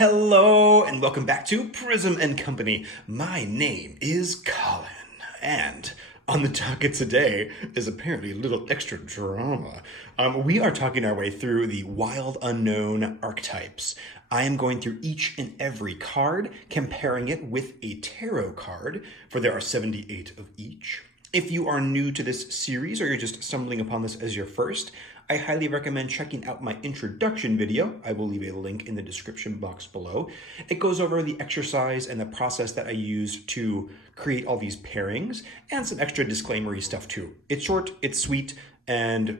Hello and welcome back to Prism and Company. My name is Colin, and on the docket today is apparently a little extra drama. We are talking our way through the wild unknown archetypes. I am going through each and every card, comparing it with a tarot card, for there are 78 of each. If you are new to this series or you're just stumbling upon this as your first, I highly recommend checking out my introduction video. I will leave a link in the description box below. It goes over the exercise and the process that I use to create all these pairings and some extra disclaimery stuff too. It's short, it's sweet, and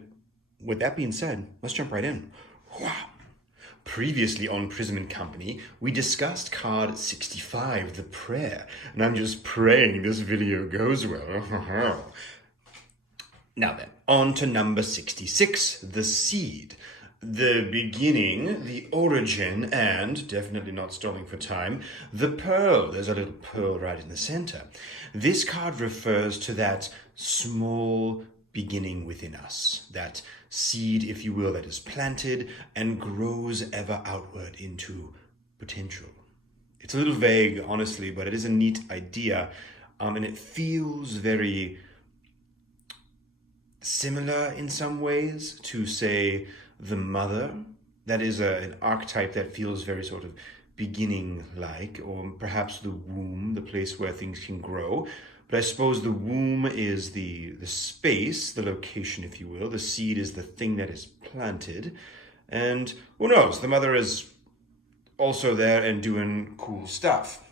with that being said, let's jump right in. Wow. Previously on Prism and Company, we discussed card 65, the prayer, and I'm just praying this video goes well. Now then, on to number 66, the seed. The beginning, the origin, and, definitely not stalling for time, the pearl. There's a little pearl right in the center. This card refers to that small beginning within us, that seed, if you will, that is planted and grows ever outward into potential. It's a little vague, honestly, but it is a neat idea, and it feels very similar in some ways to, say, the mother. That is an archetype that feels very sort of beginning-like, or perhaps the womb, the place where things can grow. But I suppose the womb is the space, the location, if you will. The seed is the thing that is planted. And who knows, the mother is also there and doing cool stuff.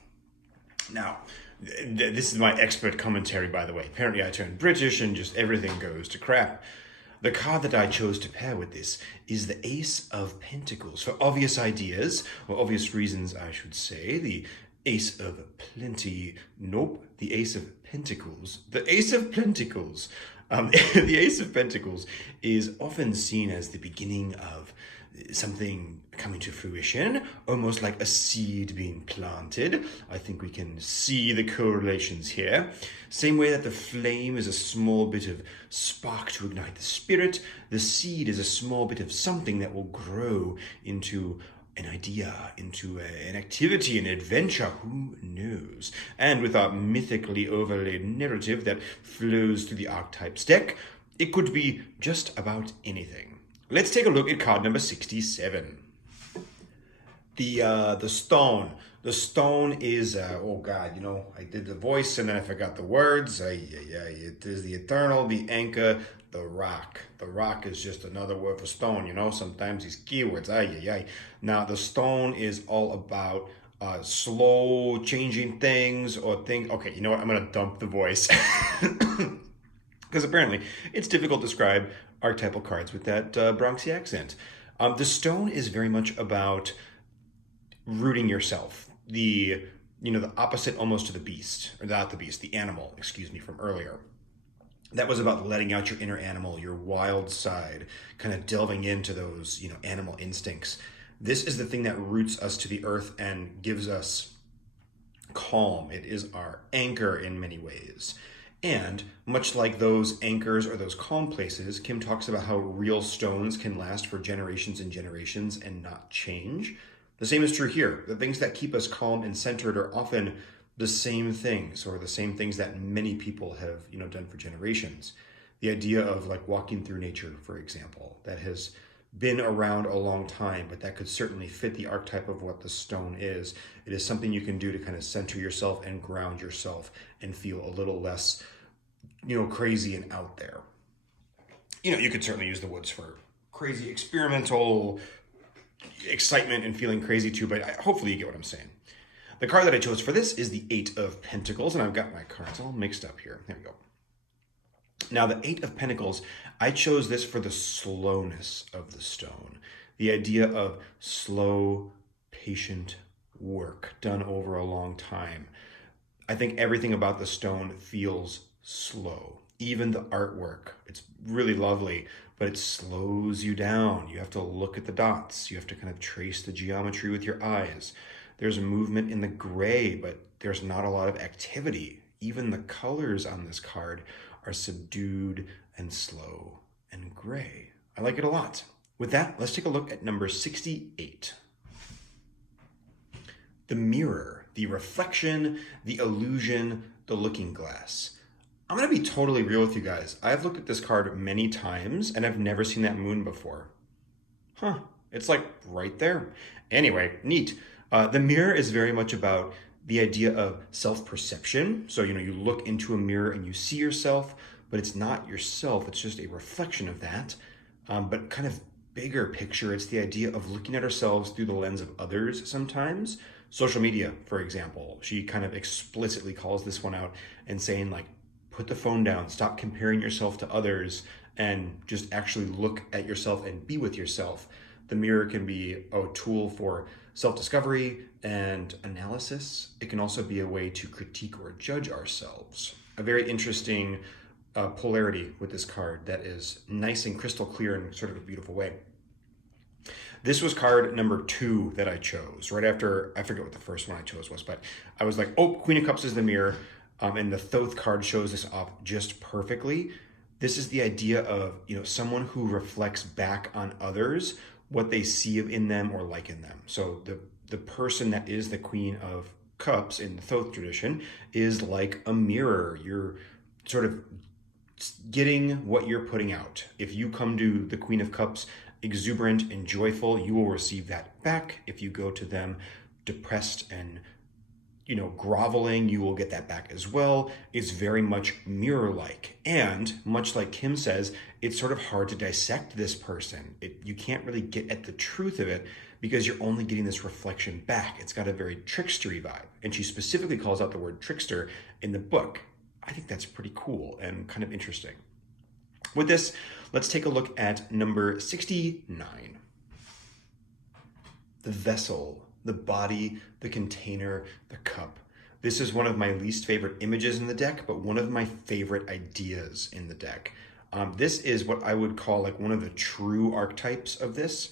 Now, this is my expert commentary, by the way. Apparently I turned British and just everything goes to crap. The card that I chose to pair with this is the Ace of Pentacles. For obvious ideas, or obvious reasons, I should say, the Ace of Plenty. Nope, the Ace of Pentacles. The Ace of Pentacles. The Ace of Pentacles is often seen as the beginning of something coming to fruition, almost like a seed being planted. I think we can see the correlations here. Same way that the flame is a small bit of spark to ignite the spirit, the seed is a small bit of something that will grow into an idea, into an activity, an adventure, who knows? And with our mythically overlaid narrative that flows through the Archetypes deck, it could be just about anything. Let's take a look at card number 67. The stone. The stone is, oh God, you know, I did the voice and then I forgot the words. It is the eternal, the anchor, the rock. The rock is just another word for stone, you know, sometimes these keywords, Now, the stone is all about slow changing things or things. Okay, you know what, I'm going to dump the voice. Because apparently it's difficult to describe archetypal cards with that Bronxy accent. The stone is very much about rooting yourself. The opposite almost to the beast, or not the beast, the animal, excuse me, from earlier. That was about letting out your inner animal, your wild side, kind of delving into those, animal instincts. This is the thing that roots us to the earth and gives us calm. It is our anchor in many ways. And much like those anchors or those calm places, Kim talks about how real stones can last for generations and generations and not change. The same is true here. The things that keep us calm and centered are often the same things, or the same things that many people have, done for generations. The idea of like walking through nature, for example, that has been around a long time, but that could certainly fit the archetype of what the stone is. It is something you can do to kind of center yourself and ground yourself and feel a little less, crazy and out there. You could certainly use the woods for crazy experimental excitement and feeling crazy too, but hopefully you get what I'm saying. The card that I chose for this is the Eight of Pentacles, and I've got my cards all mixed up here. There we go. Now, the Eight of Pentacles, I chose this for the slowness of the stone. The idea of slow, patient work done over a long time. I think everything about the stone feels slow. Even the artwork, it's really lovely, but it slows you down. You have to look at the dots. You have to kind of trace the geometry with your eyes. There's a movement in the gray, but there's not a lot of activity. Even the colors on this card are subdued and slow and gray. I like it a lot. With that, let's take a look at number 68. the mirror, the reflection, the illusion, the looking glass. I'm going to be totally real with you guys. I've looked at this card many times and I've never seen that moon before. Huh, it's like right there. Anyway, neat. The mirror is very much about the idea of self-perception. So, you look into a mirror and you see yourself, but it's not yourself. It's just a reflection of that. But kind of bigger picture, it's the idea of looking at ourselves through the lens of others sometimes. Social media, for example, she kind of explicitly calls this one out and saying like, put the phone down, stop comparing yourself to others, and just actually look at yourself and be with yourself. The mirror can be a tool for self-discovery and analysis. It can also be a way to critique or judge ourselves. A very interesting polarity with this card that is nice and crystal clear in sort of a beautiful way. This was card number 2 that I chose right after, I forget what the first one I chose was, but I was like, oh, Queen of Cups is the mirror. And the Thoth card shows this up just perfectly. This is the idea of, someone who reflects back on others, what they see in them or like in them. So the person that is the Queen of Cups in the Thoth tradition is like a mirror. You're sort of getting what you're putting out. If you come to the Queen of Cups exuberant and joyful, you will receive that back. If you go to them depressed and groveling, you will get that back as well. It's very much mirror-like. And much like Kim says, it's sort of hard to dissect this person. You can't really get at the truth of it because you're only getting this reflection back. It's got a very trickstery vibe. And she specifically calls out the word trickster in the book. I think that's pretty cool and kind of interesting. With this, let's take a look at number 69. The vessel. The body, the container, the cup. This is one of my least favorite images in the deck, but one of my favorite ideas in the deck. This is what I would call like one of the true archetypes of this.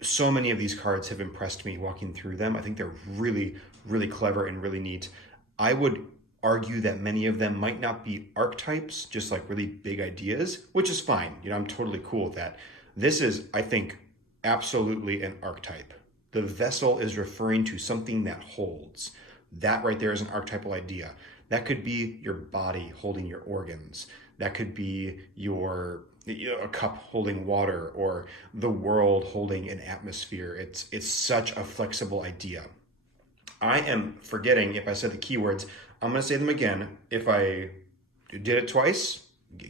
So many of these cards have impressed me walking through them. I think they're really, really clever and really neat. I would argue that many of them might not be archetypes, just like really big ideas, which is fine. I'm totally cool with that. This is, I think, absolutely an archetype. The vessel is referring to something that holds. That right there is an archetypal idea. That could be your body holding your organs. That could be a cup holding water, or the world holding an atmosphere. It's such a flexible idea. I am forgetting if I said the keywords. I'm going to say them again. If I did it twice,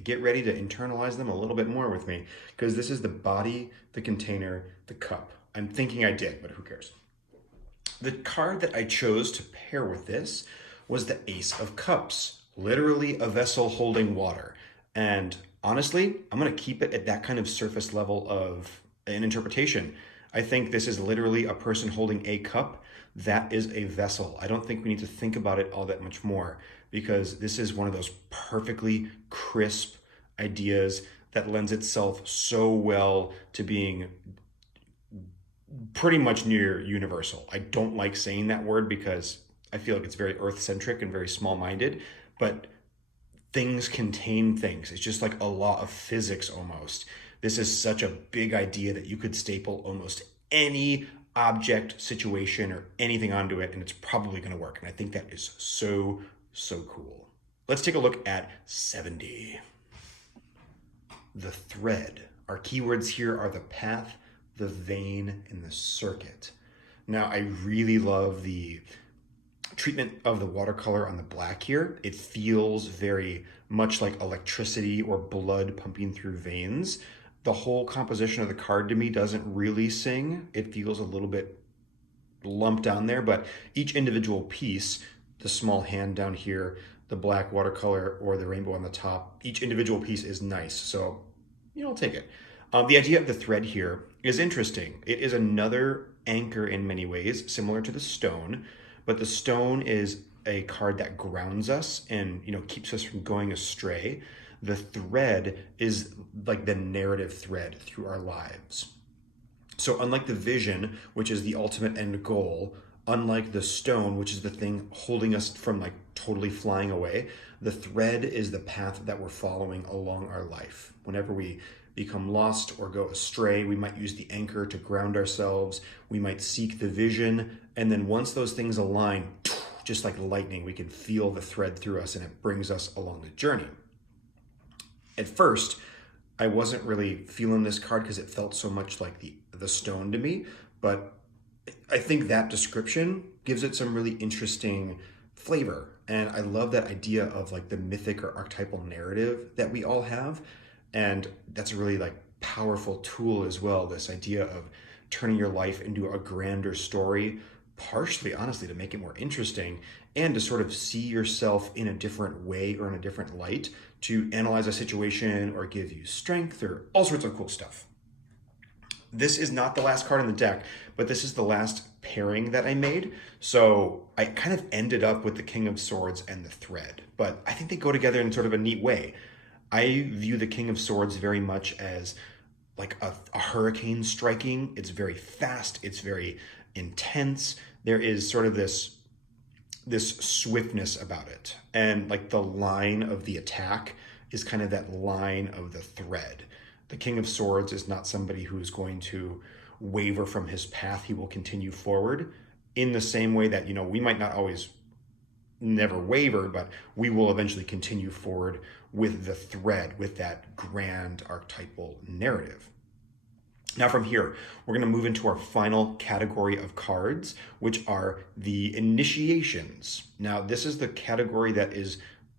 get ready to internalize them a little bit more with me, because this is the body, the container, the cup. I'm thinking I did, but who cares? The card that I chose to pair with this was the Ace of Cups, literally a vessel holding water. And honestly, I'm going to keep it at that kind of surface level of an interpretation. I think this is literally a person holding a cup. That is a vessel. I don't think we need to think about it all that much more, because this is one of those perfectly crisp ideas that lends itself so well to being pretty much near universal. I don't like saying that word because I feel like it's very earth-centric and very small-minded, but things contain things. It's just like a law of physics almost. This is such a big idea that you could staple almost any object, situation, or anything onto it, and it's probably going to work. And I think that is so, so cool. Let's take a look at 70. The thread. Our keywords here are the path, the vein, and the circuit. Now, I really love the treatment of the watercolor on the black here. It feels very much like electricity or blood pumping through veins. The whole composition of the card to me doesn't really sing. It feels a little bit lumped down there, but each individual piece, the small hand down here, the black watercolor, or the rainbow on the top, each individual piece is nice. So, I'll take it. The idea of the thread here is interesting. It is another anchor in many ways, similar to the stone, but the stone is a card that grounds us and keeps us from going astray. The thread is like the narrative thread through our lives. So unlike the vision, which is the ultimate end goal, unlike the stone, which is the thing holding us from like totally flying away, the thread is the path that we're following along our life. Whenever we become lost or go astray. We might use the anchor to ground ourselves. We might seek the vision. And then once those things align, just like lightning, we can feel the thread through us and it brings us along the journey. At first, I wasn't really feeling this card because it felt so much like the stone to me, but I think that description gives it some really interesting flavor. And I love that idea of like the mythic or archetypal narrative that we all have. And that's a really like powerful tool as well, this idea of turning your life into a grander story, partially, honestly, to make it more interesting and to sort of see yourself in a different way or in a different light, to analyze a situation or give you strength or all sorts of cool stuff. This is not the last card in the deck, but this is the last pairing that I made. So I kind of ended up with the King of Swords and the Thread, but I think they go together in sort of a neat way. I view the King of Swords very much as like a hurricane striking. It's very fast. It's very intense. There is sort of this swiftness about it. And like the line of the attack is kind of that line of the thread. The King of Swords is not somebody who's going to waver from his path. He will continue forward in the same way that, we might not always never waver, but we will eventually continue forward with the thread, with that grand archetypal narrative. Now from here, we're going to move into our final category of cards, which are the initiations. Now, this is the category that is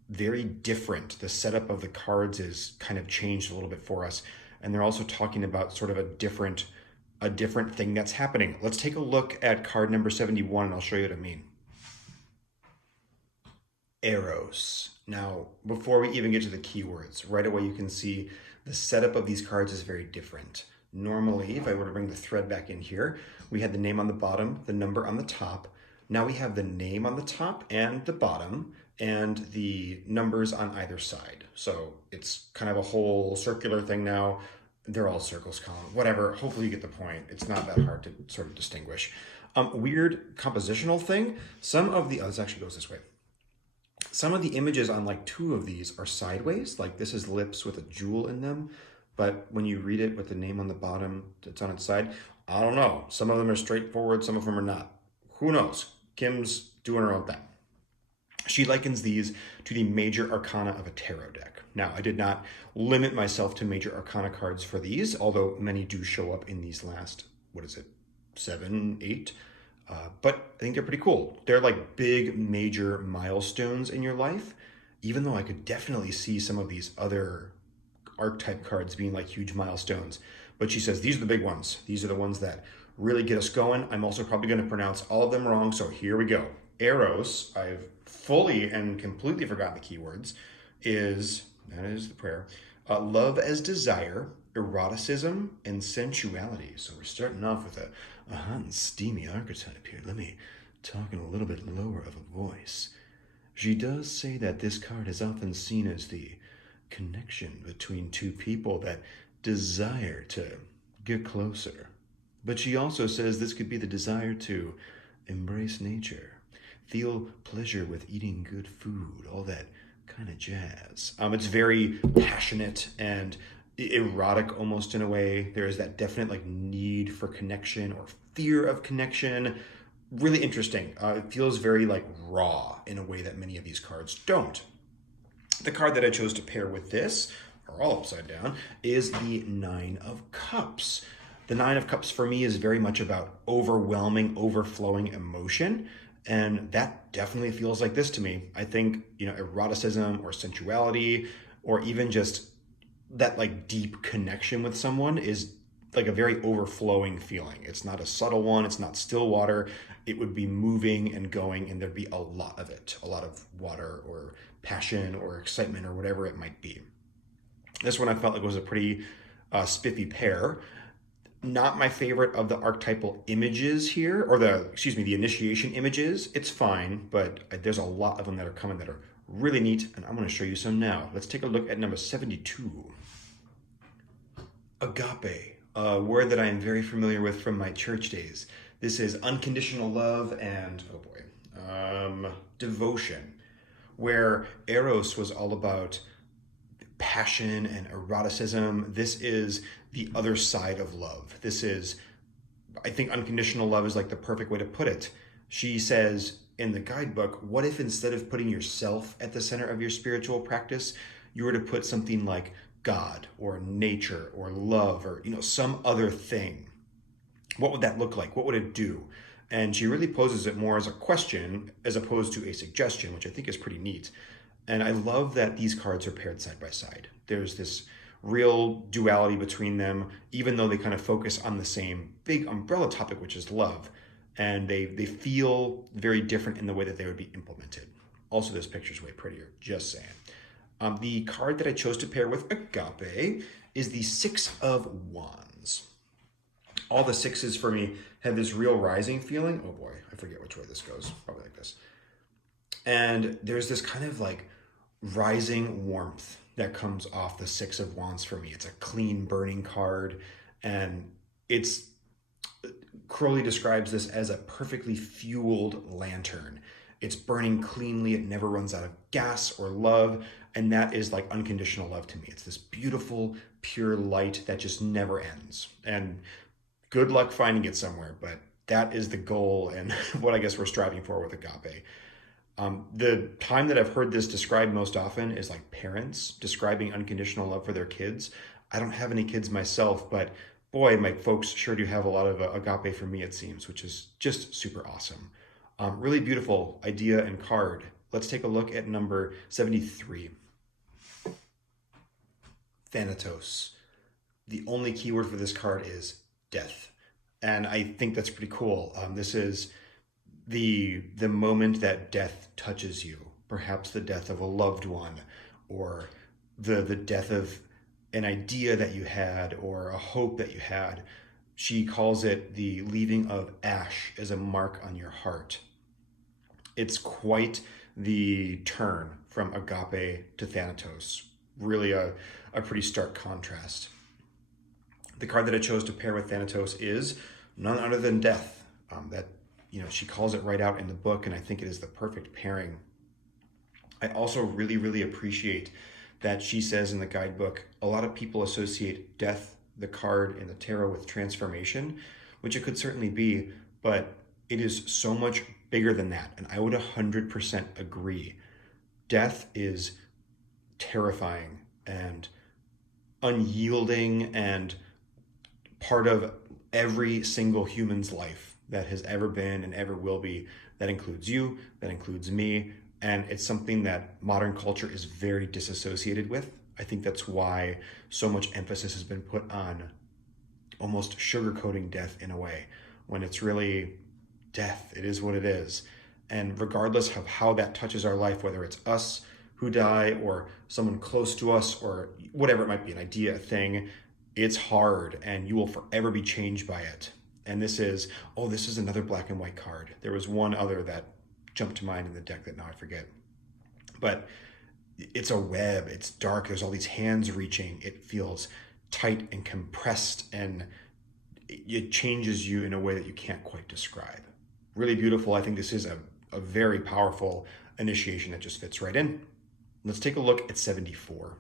very different. The setup of the cards is kind of changed a little bit for us. And they're also talking about sort of a different thing that's happening. Let's take a look at card number 71, and I'll show you what I mean. Eros. Now, before we even get to the keywords, right away you can see the setup of these cards is very different. Normally, if I were to bring the thread back in here, we had the name on the bottom, the number on the top. Now we have the name on the top and the bottom, and the numbers on either side. So it's kind of a whole circular thing now. They're all circles, Colin, whatever. Hopefully you get the point. It's not that hard to sort of distinguish. Weird compositional thing. This actually goes this way. Some of the images on like two of these are sideways, like this is lips with a jewel in them. But when you read it with the name on the bottom, it's on its side. I don't know. Some of them are straightforward, some of them are not. Who knows? Kim's doing her own thing. She likens these to the major arcana of a tarot deck. Now, I did not limit myself to major arcana cards for these, although many do show up in these last, 7, 8? But I think they're pretty cool. They're like big, major milestones in your life, even though I could definitely see some of these other archetype cards being like huge milestones. But she says, these are the big ones. These are the ones that really get us going. I'm also probably going to pronounce all of them wrong, so here we go. Eros, I've fully and completely forgotten the keywords, that is the prayer, love as desire, eroticism, and sensuality. So we're starting off with a hot and steamy archetype here. Let me talk in a little bit lower of a voice. She does say that this card is often seen as the connection between two people that desire to get closer. But she also says this could be the desire to embrace nature, feel pleasure with eating good food, all that kind of jazz. It's very passionate and erotic almost in a way. There is that definite like need for connection or fear of connection. Really interesting. It feels very like raw in a way that many of these cards don't. The card that I chose to pair with this, or all upside down, is the Nine of Cups. The Nine of Cups for me is very much about overwhelming, overflowing emotion. And that definitely feels like this to me. I think, eroticism or sensuality, or even just that like deep connection with someone is like a very overflowing feeling. It's not a subtle one. It's not still water. It would be moving and going, and there'd be a lot of it, a lot of water or passion or excitement or whatever it might be. This one I felt like was a pretty spiffy pair. Not my favorite of the archetypal images here, or the initiation images. It's fine, but there's a lot of them that are coming that are really neat, and I'm going to show you some now. Let's take a look at number 72. Agape, a word that I am very familiar with from my church days. This is unconditional love and, devotion, where Eros was all about passion and eroticism. This is the other side of love. This is, I think unconditional love is like the perfect way to put it. She says in the guidebook, what if instead of putting yourself at the center of your spiritual practice, you were to put something like God or nature or love or, some other thing? What would that look like? What would it do? And she really poses it more as a question as opposed to a suggestion, which I think is pretty neat. And I love that these cards are paired side by side. There's this real duality between them, even though they kind of focus on the same big umbrella topic, which is love. And they feel very different in the way that they would be implemented. Also, this picture's way prettier, just saying. The card that I chose to pair with Agape is the Six of Wands. All the sixes for me have this real rising feeling. Oh boy, I forget which way this goes. Probably like this. And there's this kind of like rising warmth that comes off the Six of Wands for me. It's a clean, burning card. And Crowley describes this as a perfectly fueled lantern. It's burning cleanly. It never runs out of gas or love. And that is like unconditional love to me. It's this beautiful, pure light that just never ends. And good luck finding it somewhere, but that is the goal and what I guess we're striving for with Agape. The time that I've heard this described most often is like parents describing unconditional love for their kids. I don't have any kids myself, but boy, my folks sure do have a lot of Agape for me, it seems, which is just super awesome. Really beautiful idea and card. Let's take a look at number 73. Thanatos. The only keyword for this card is death. And I think that's pretty cool. This is the moment that death touches you, perhaps the death of a loved one, or the death of an idea that you had or a hope that you had. She calls it the leaving of ash as a mark on your heart. It's quite the turn from Agape to Thanatos. Really a pretty stark contrast. The card that I chose to pair with Thanatos is none other than death. She calls it right out in the book, and I think it is the perfect pairing. I also really, really appreciate that she says in the guidebook, a lot of people associate death, the card in the tarot, with transformation, which it could certainly be, but it is so much bigger than that. And I would 100% agree. Death is terrifying and unyielding and part of every single human's life that has ever been and ever will be. That includes you, that includes me, and it's something that modern culture is very disassociated with. I think that's why so much emphasis has been put on almost sugarcoating death in a way, when it's really death. It is what it is. And regardless of how that touches our life, whether it's us who die or someone close to us or whatever it might be, an idea, a thing, it's hard and you will forever be changed by it. And this is another black and white card. There was one other that jumped to mind in the deck that now I forget. But it's a web, it's dark, there's all these hands reaching, it feels tight and compressed, and it changes you in a way that you can't quite describe. Really beautiful. I think this is a very powerful initiation that just fits right in. Let's take a look at 74.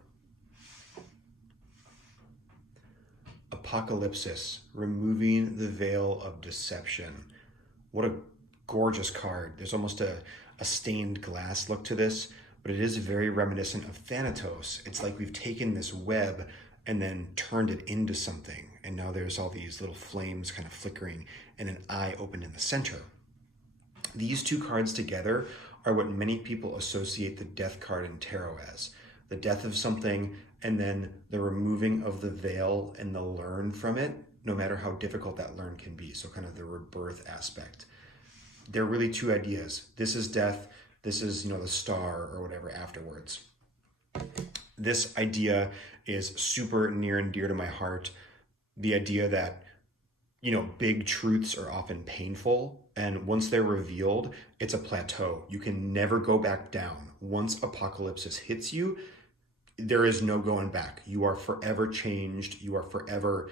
Apocalypsis, removing the veil of deception. What a gorgeous card. There's almost a stained glass look to this, but it is very reminiscent of Thanatos. It's like we've taken this web and then turned it into something, and now there's all these little flames kind of flickering and an eye open in the center. These two cards together are what many people associate the death card in tarot as. The death of something and then the removing of the veil and the learn from it, no matter how difficult that learn can be. So kind of the rebirth aspect. They're really two ideas. This is death. This is, the star or whatever afterwards. This idea is super near and dear to my heart. The idea that, big truths are often painful. And once they're revealed, it's a plateau. You can never go back down. Once Apocalypsis hits you, there is no going back. You are forever changed. You are forever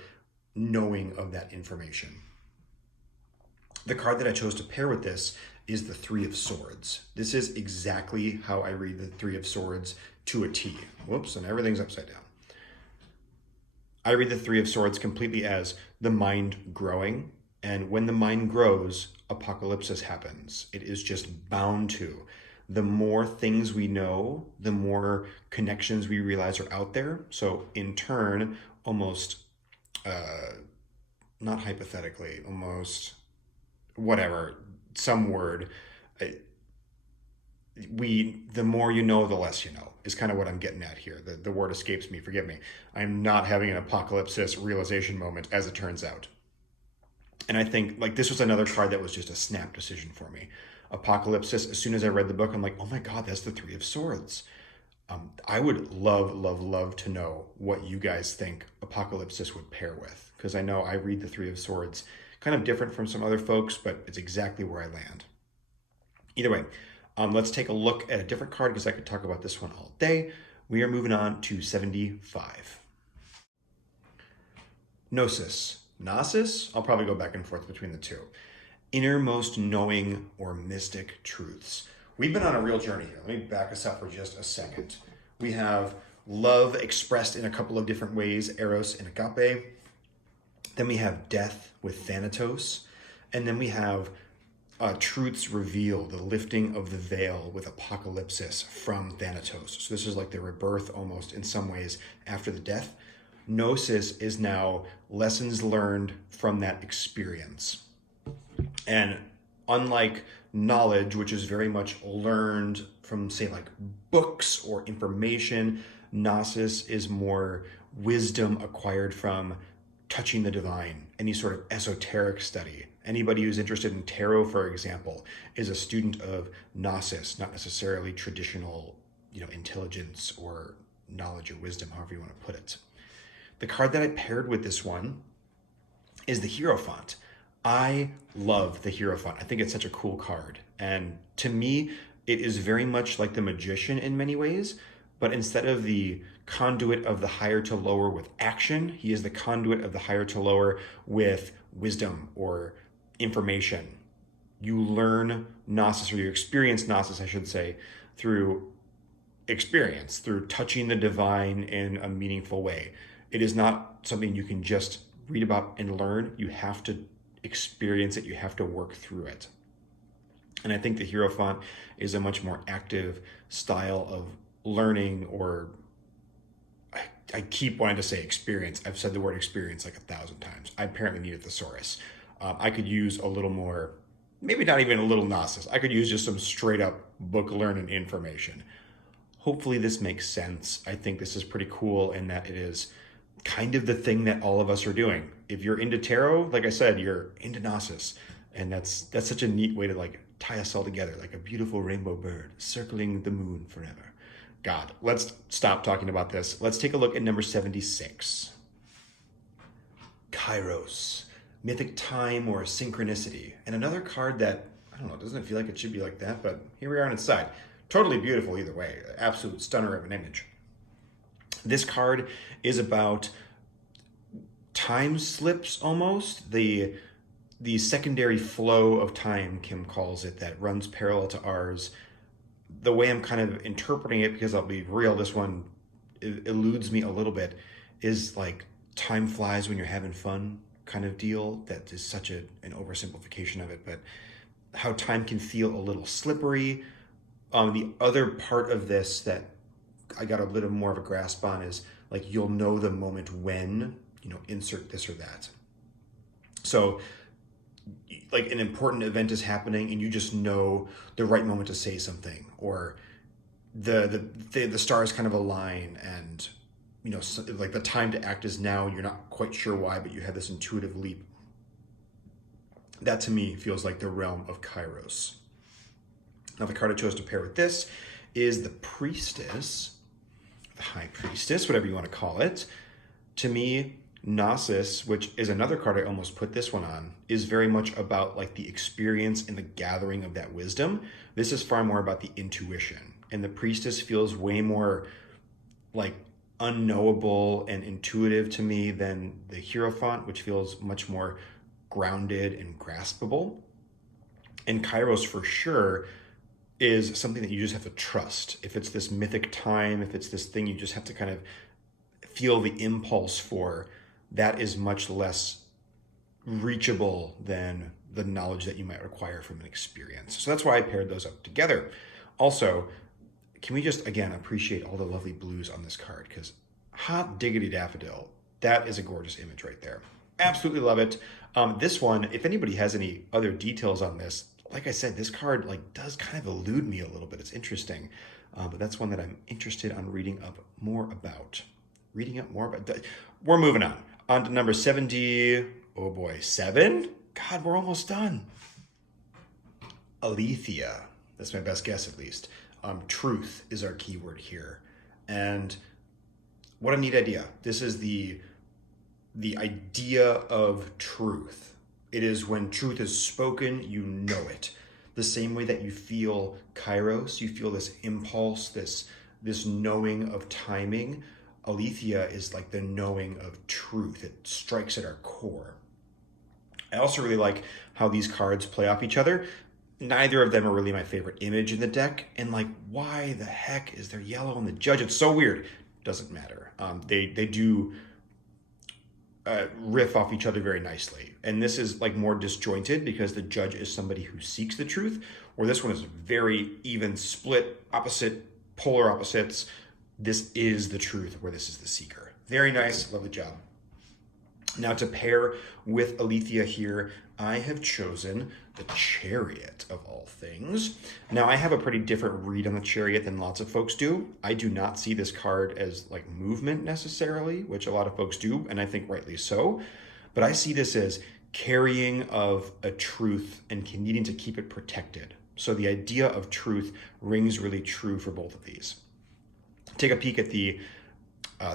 knowing of that information. The card that I chose to pair with this is the Three of Swords. This is exactly how I read the Three of Swords to a T. Whoops, and everything's upside down. I read the Three of Swords completely as the mind growing, and when the mind grows, apocalypsis happens. It is just bound to. The more things we know, the more connections we realize are out there. So in turn, almost, not hypothetically, almost whatever, some word, the more you know, the less you know, is kind of what I'm getting at here. The word escapes me, forgive me. I'm not having an apocalypsis realization moment, as it turns out. And I think like this was another card that was just a snap decision for me. Apocalypsis, as soon as I read the book, I'm like, oh my God, that's the Three of Swords. I would love to know what you guys think Apocalypsis would pair with, because I know I read the Three of Swords kind of different from some other folks, but it's exactly where I land. Either way, let's take a look at a different card because I could talk about this one all day. We are moving on to 75. Gnosis. Gnosis? I'll probably go back and forth between the two. Innermost knowing or mystic truths. We've been on a real journey here. Let me back us up for just a second. We have love expressed in a couple of different ways, Eros and Agape. Then we have death with Thanatos. And then we have truths revealed, the lifting of the veil with Apocalypsis from Thanatos. So this is like the rebirth almost in some ways after the death. Gnosis is now lessons learned from that experience. And unlike knowledge, which is very much learned from, say, like books or information, Gnosis is more wisdom acquired from touching the divine, any sort of esoteric study. Anybody who's interested in tarot, for example, is a student of Gnosis, not necessarily traditional, intelligence or knowledge or wisdom, however you want to put it. The card that I paired with this one is the Hierophant. I love the Hierophant. I think it's such a cool card. And to me, it is very much like the Magician in many ways, but instead of the conduit of the higher to lower with action, he is the conduit of the higher to lower with wisdom or information. You learn Gnosis, or you experience Gnosis, I should say, through experience, through touching the divine in a meaningful way. It is not something you can just read about and learn. You have to experience it. You have to work through it. And I think the Hierophant is a much more active style of learning, or I keep wanting to say experience. I've said the word experience like 1,000 times. I apparently need a thesaurus. I could use a little more, maybe not even a little Gnosis. I could use just some straight up book learning information. Hopefully this makes sense. I think this is pretty cool in that it is kind of the thing that all of us are doing. If you're into tarot, like I said, you're into Gnosis. And that's such a neat way to like tie us all together, like a beautiful rainbow bird circling the moon forever. God, let's stop talking about this. Let's take a look at number 76. Kairos, mythic time or synchronicity. And another card that, I don't know, doesn't feel like it should be like that, but here we are on its side. Totally beautiful either way. Absolute stunner of an image. This card is about time slips almost. The secondary flow of time, Kim calls it, that runs parallel to ours. The way I'm kind of interpreting it, because I'll be real, this one eludes me a little bit, is like time flies when you're having fun kind of deal. That is such an oversimplification of it, but how time can feel a little slippery. The other part of this that I got a little more of a grasp on is like you'll know the moment when, insert this or that. So like an important event is happening and you just know the right moment to say something, or the stars kind of align and like the time to act is now. You're not quite sure why, but you have this intuitive leap. That to me feels like the realm of Kairos. Now the card I chose to pair with this is the Priestess, the High Priestess, whatever you want to call it. To me, Gnosis, which is another card I almost put this one on, is very much about like the experience and the gathering of that wisdom. This is far more about the intuition. And the Priestess feels way more like unknowable and intuitive to me than the Hierophant, which feels much more grounded and graspable. And Kairos for sure is something that you just have to trust. If it's this mythic time, if it's this thing you just have to kind of feel the impulse for, that is much less reachable than the knowledge that you might require from an experience. So that's why I paired those up together. Also, can we just, again, appreciate all the lovely blues on this card? Because hot diggity daffodil, that is a gorgeous image right there. Absolutely love it. This one, if anybody has any other details on this, like I said, this card does kind of elude me a little bit. It's interesting, but that's one that I'm interested on reading up more about. We're moving on to number 70. Oh boy, 7? God, we're almost done. Alethea. That's my best guess, at least. Truth is our keyword here. And what a neat idea. This is the idea of truth. It is when truth is spoken, you know it. The same way that you feel Kairos, you feel this impulse, this knowing of timing. Alethea is like the knowing of truth. It strikes at our core. I also really like how these cards play off each other. Neither of them are really my favorite image in the deck. And why the heck is there yellow on the judge? It's so weird. Doesn't matter. They do riff off each other very nicely. And this is more disjointed because the judge is somebody who seeks the truth, where this one is very even split, polar opposites. This is the truth, where this is the seeker. Very nice. Lovely job. Now to pair with Alethea here, I have chosen the Chariot of all things. Now I have a pretty different read on the Chariot than lots of folks do. I do not see this card as movement necessarily, which a lot of folks do, and I think rightly so. But I see this as carrying of a truth and needing to keep it protected. So the idea of truth rings really true for both of these. Take a peek at the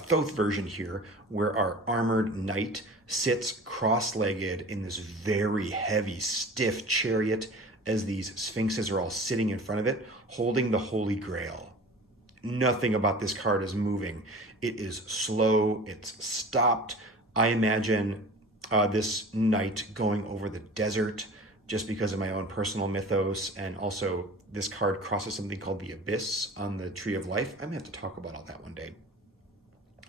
Thoth version here, where our armored knight sits cross-legged in this very heavy, stiff chariot as these sphinxes are all sitting in front of it, holding the Holy Grail. Nothing about this card is moving. It is slow, it's stopped. I imagine this knight going over the desert just because of my own personal mythos, and also this card crosses something called the Abyss on the Tree of Life. I'm gonna have to talk about all that one day.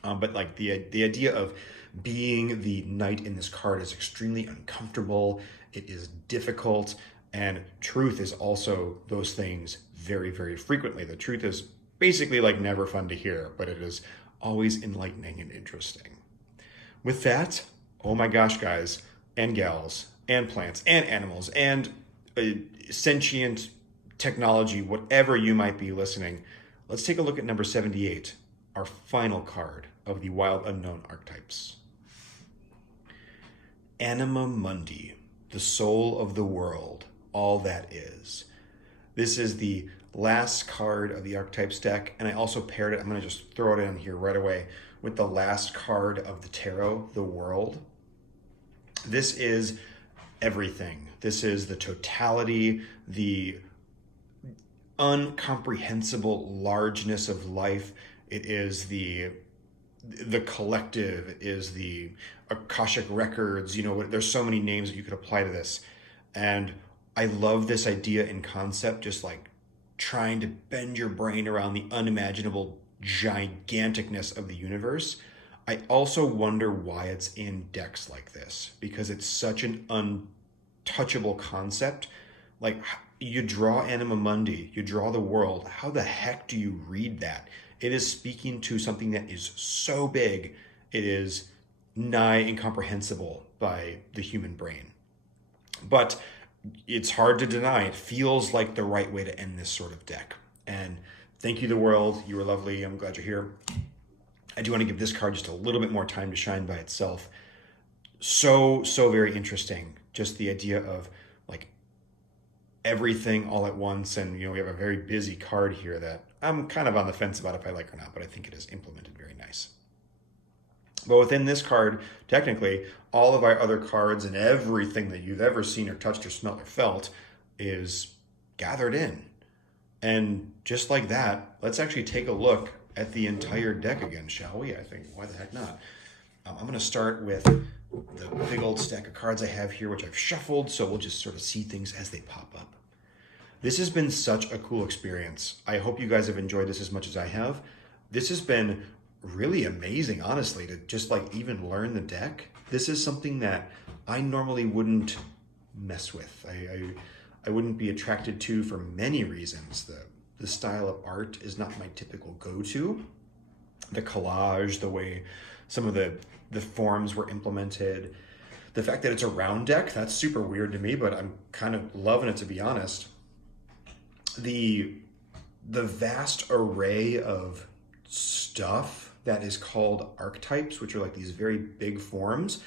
But the idea of being the knight in this card is extremely uncomfortable. It is difficult, and truth is also those things very, very frequently. The truth is basically never fun to hear, but it is always enlightening and interesting. With that, oh my gosh, guys and gals and plants and animals and sentient technology, whatever you might be listening, let's take a look at number 78, our final card of the Wild Unknown Archetypes. Anima Mundi, the soul of the world, all that is. This is the last card of the Archetypes deck, and I also paired it, I'm going to just throw it in here right away, with the last card of the tarot, the world. This is everything. This is the totality, the uncomprehensible largeness of life. It is the collective. It is the Akashic records. There's so many names that you could apply to this. And I love this idea in concept, just trying to bend your brain around the unimaginable giganticness of the universe. I also wonder why it's in decks like this, because it's such an untouchable concept. You draw Anima Mundi, you draw the world. How the heck do you read that? It is speaking to something that is so big, it is nigh incomprehensible by the human brain. But it's hard to deny. It feels like the right way to end this sort of deck. And thank you, the world. You were lovely. I'm glad you're here. I do want to give this card just a little bit more time to shine by itself. So very interesting. Just the idea of everything all at once. And, we have a very busy card here that I'm kind of on the fence about if I like or not, but I think it is implemented very nice. But within this card, technically, all of our other cards and everything that you've ever seen or touched or smelled or felt is gathered in. And just like that, let's actually take a look at the entire deck again, shall we? I think, why the heck not? I'm going to start with the big old stack of cards I have here, which I've shuffled, so we'll just sort of see things as they pop up. This has been such a cool experience. I hope you guys have enjoyed this as much as I have. This has been really amazing, honestly, to just like even learn the deck. This is something that I normally wouldn't mess with. I wouldn't be attracted to for many reasons. The style of art is not my typical go-to. The collage, the way some of the forms were implemented, the fact that it's a round deck, that's super weird to me, but I'm kind of loving it, to be honest. The vast array of stuff that is called archetypes, which are like these very big forms,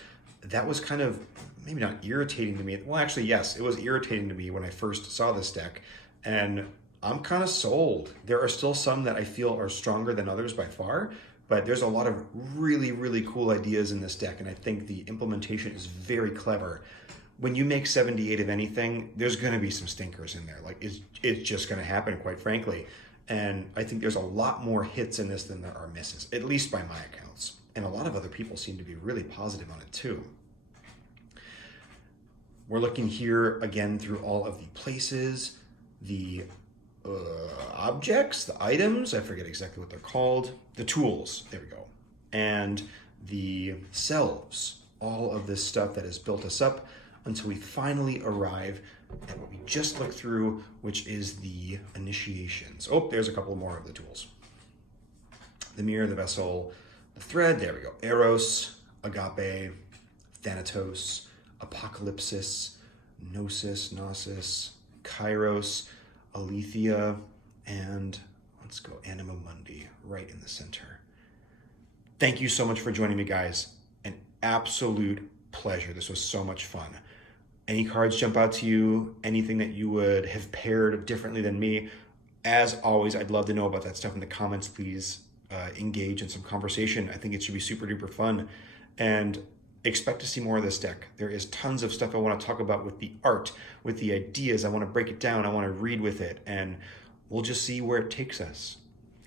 that was kind of maybe not irritating to me. Well, actually, yes, it was irritating to me when I first saw this deck, and I'm kind of sold. There are still some that I feel are stronger than others by far, but there's a lot of really, really cool ideas in this deck, and I think the implementation is very clever. When you make 78 of anything, there's going to be some stinkers in there. Like, it's just going to happen, quite frankly. And I think there's a lot more hits in this than there are misses, at least by my accounts. And a lot of other people seem to be really positive on it too. We're looking here again through all of the places, the objects, the items, I forget exactly what they're called, the tools, there we go, and the selves, all of this stuff that has built us up until we finally arrive at what we just looked through, which is the initiations. Oh, there's a couple more of the tools. The mirror, the vessel, the thread, there we go. Eros, Agape, Thanatos, Apocalypsis, Gnosis, Kairos, Alethea, and let's go Anima Mundi right in the center. Thank you so much for joining me, guys. An absolute pleasure. This was so much fun. Any cards jump out to you? Anything that you would have paired differently than me? As always, I'd love to know about that stuff in the comments. Please engage in some conversation. I think it should be super duper fun. And expect to see more of this deck. There is tons of stuff I want to talk about with the art, with the ideas. I want to break it down. I want to read with it. And we'll just see where it takes us.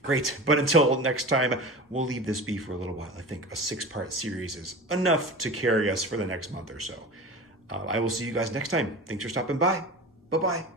Great. But until next time, we'll leave this be for a little while. I think a 6-part series is enough to carry us for the next month or so. I will see you guys next time. Thanks for stopping by. Bye-bye.